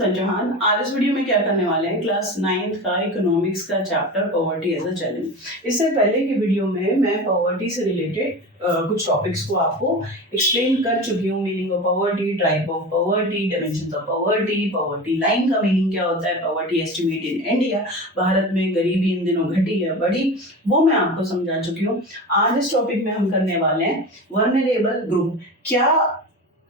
संजहान। आज इस वीडियो में क्या करने वाले हैं, क्लास 9th का इकोनॉमिक्स का chapter poverty as a challenge. इससे पहले की वीडियो में मैं पॉवर्टी से रिलेटेड कुछ टॉपिक्स को आपको एक्सप्लेन कर चुकी हूँ। Meaning of poverty, type of poverty, dimension of poverty, poverty line का मीनिंग क्या होता है, poverty estimate in India, Bharat में गरीबी इन दिनों घटी या बढ़ी, वो मैं आपको समझा चुकी हूँ। आज इस टॉपिक में हम करने वाले हैं वल्नरेबल ग्रुप। क्या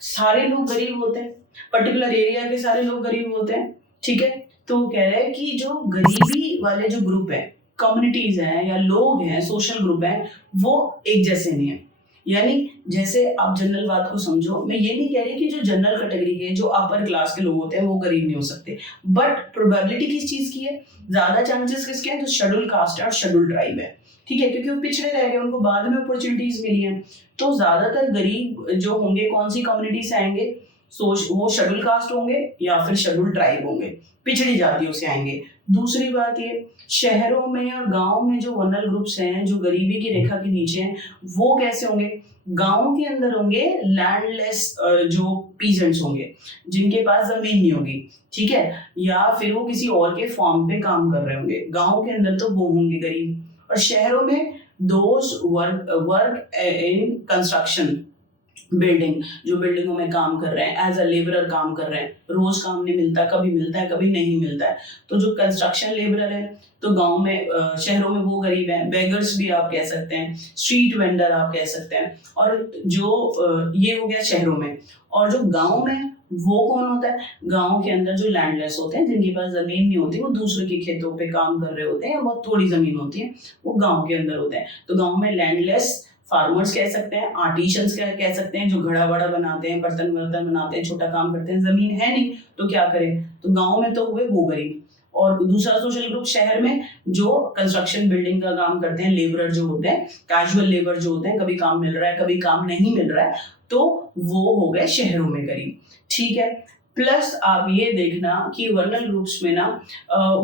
सारे लोग गरीब होते हैं? पर्टिकुलर एरिया के सारे लोग गरीब होते हैं? ठीक है, तो वो कह रहे हैं कि जो गरीबी वाले जो ग्रुप है, कम्युनिटीज हैं या लोग हैं, सोशल ग्रुप हैं, वो एक जैसे नहीं है। यानी जैसे आप जनरल बात को समझो, मैं ये नहीं कह रही कि जो जनरल कैटेगरी के, जो अपर क्लास के लोग होते हैं वो गरीब नहीं हो सकते, बट प्रोबेबिलिटी किस चीज की है, ज्यादा चांसेस किसके हैं? जो शेड्यूल कास्ट है और शेड्यूल ट्राइब है। ठीक है, क्योंकि वो पिछड़े रह गए, उनको बाद में अपॉर्चुनिटीज मिली हैं। तो ज्यादातर गरीब जो होंगे कौन सी कम्युनिटी से आएंगे? वो शेड्यूल कास्ट होंगे या फिर शेड्यूल ट्राइब होंगे, पिछड़ी जातियों से आएंगे। दूसरी बात ये, शहरों में और गांव में जो वनरल ग्रुप्स हैं, जो गरीबी की रेखा के नीचे हैं, वो कैसे होंगे? गांव के अंदर होंगे लैंडलेस जो पीजेंट्स होंगे, जिनके पास जमीन नहीं होगी, ठीक है, या फिर वो किसी और के फार्म पे काम कर रहे होंगे। गांव के अंदर तो वो होंगे गरीब। और शहरों में those work in construction, building, जो बिल्डिंगों में काम कर रहे हैं, एज अ लेबरर काम कर रहे हैं, रोज काम नहीं मिलता, कभी मिलता है कभी नहीं मिलता है। तो जो कंस्ट्रक्शन लेबरर है, तो गांव में शहरों में वो गरीब हैं। बेगर्स भी आप कह सकते हैं, स्ट्रीट वेंडर आप कह सकते हैं। और जो ये हो गया शहरों में। और जो गांव में वो कौन होता है? गांव के अंदर जो लैंडलेस होते हैं, जिनके पास जमीन नहीं होती, वो दूसरे के खेतों पे काम कर रहे होते हैं, या बहुत थोड़ी जमीन होती है, वो गांव के अंदर होते हैं। तो गांव में लैंडलेस फार्मर्स कह सकते हैं, आर्टिशंस कह सकते हैं, जो घड़ा वड़ा बनाते हैं, बर्तन वर्तन बनाते हैं, छोटा काम करते हैं। जमीन है नहीं तो क्या करें? तो गांव में तो हुए वो गरीब। और दूसरा सोशल ग्रुप शहर में, जो कंस्ट्रक्शन बिल्डिंग का काम करते हैं, लेबरर जो होते हैं, कैजुअल लेबर जो होते हैं, कभी काम मिल रहा है कभी काम नहीं मिल रहा है, तो वो हो गए शहरों में गरीब। ठीक है, प्लस आप ये देखना कि वर्नल ग्रुप्स में ना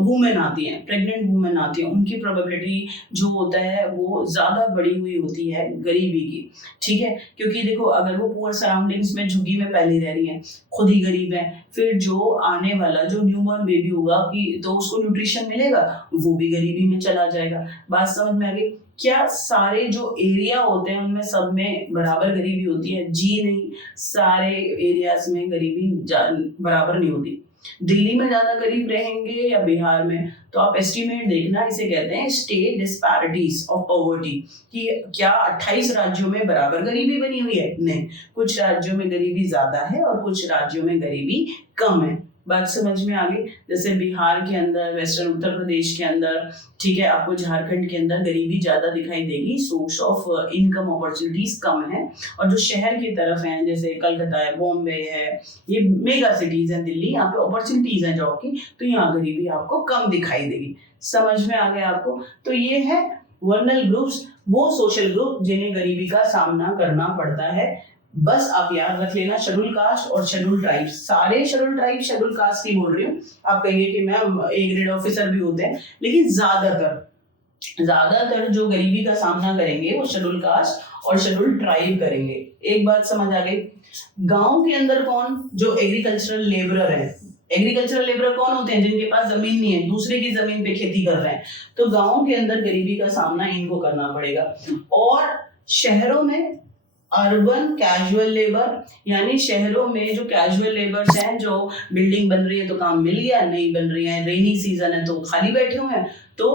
वुमेन आती हैं, प्रेग्नेंट वुमेन आती हैं, उनकी प्रोबेबिलिटी जो होता है वो ज़्यादा बढ़ी हुई होती है गरीबी की। ठीक है, क्योंकि देखो, अगर वो पुअर सराउंडिंग्स में झुग्गी में पली रह रही हैं, खुद ही गरीब है, फिर जो आने वाला जो न्यूबॉर्न बेबी होगा कि तो उसको न्यूट्रिशन मिलेगा, वो भी गरीबी में चला जाएगा। बात समझ में आ गई? क्या सारे जो एरिया होते हैं उनमें सब में बराबर गरीबी होती है? जी नहीं, सारे एरियाज में गरीबी बराबर नहीं होती। दिल्ली में ज्यादा गरीब रहेंगे या बिहार में, तो आप एस्टिमेट देखना, इसे कहते हैं स्टेट डिस्पैरिटीज ऑफ पॉवर्टी, कि क्या 28 राज्यों में बराबर गरीबी बनी हुई है? नहीं, कुछ राज्यों में गरीबी ज्यादा है और कुछ राज्यों में गरीबी कम है। बात समझ में आ गई? जैसे बिहार के अंदर, वेस्टर्न उत्तर प्रदेश के अंदर, ठीक है, आपको झारखंड के अंदर गरीबी ज्यादा दिखाई देगी, सोर्स ऑफ इनकम अपॉर्चुनिटीज कम है। और जो शहर की तरफ हैं, जैसे कलकत्ता है, बॉम्बे है, ये मेगा सिटीज हैं, दिल्ली, यहाँ पे अपॉर्चुनिटीज हैं जॉब की, तो यहाँ गरीबी आपको कम दिखाई देगी। समझ में आ गया आपको? तो ये है वर्नल ग्रुप्स, वो सोशल ग्रुप जिन्हें गरीबी का सामना करना पड़ता है। बस आप याद रख लेना, शेड्यूल कास्ट और शेड्यूल ट्राइब, सारे शेड्यूल ट्राइब शेड्यूल कास्ट की बोल रही हूँ। आप कहेंगे कि मैम ए ग्रेड ऑफिसर भी होते हैं, लेकिन ज्यादातर जो गरीबी का सामना करेंगे वो शेड्यूल कास्ट और शेड्यूल ट्राइब करेंगे। एक बात समझ आ गई? गांव के अंदर कौन? जो एग्रीकल्चरल लेबरर है। एग्रीकल्चरल लेबर कौन होते हैं? जिनके पास जमीन नहीं है, दूसरे की जमीन पे खेती कर रहे हैं। तो गांव के अंदर गरीबी का सामना इनको करना पड़ेगा। और शहरों में अर्बन कैजुअल लेबर, यानी शहरों में जो कैजुअल लेबर्स हैं, जो बिल्डिंग बन रही है तो काम मिल गया, नहीं बन रही है, रेनी सीजन है तो खाली बैठे हुए हैं। तो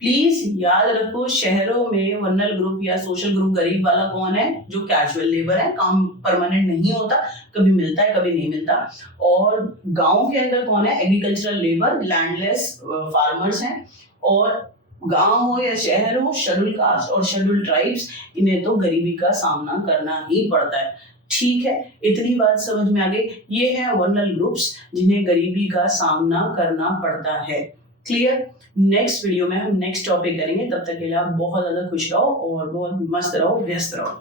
प्लीज याद रखो, शहरों में वर्नल ग्रुप या सोशल ग्रुप गरीब वाला कौन है? जो कैजुअल लेबर है, काम परमानेंट नहीं होता, कभी मिलता है कभी नहीं मिलता। और गांव के अंदर कौन है? एग्रीकल्चरल लेबर, लैंडलेस फार्मर्स हैं। और गांव हो या शहर हो, शेड्यूल कास्ट और शेड्यूल ट्राइब्स, इन्हें तो गरीबी का सामना करना ही पड़ता है। ठीक है, इतनी बात समझ में आ गई? ये है वर्नल ग्रुप्स जिन्हें गरीबी का सामना करना पड़ता है। क्लियर? नेक्स्ट वीडियो में हम नेक्स्ट टॉपिक करेंगे। तब तक के लिए आप बहुत ज्यादा खुश रहो और बहुत मस्त रहो, व्यस्त रहो।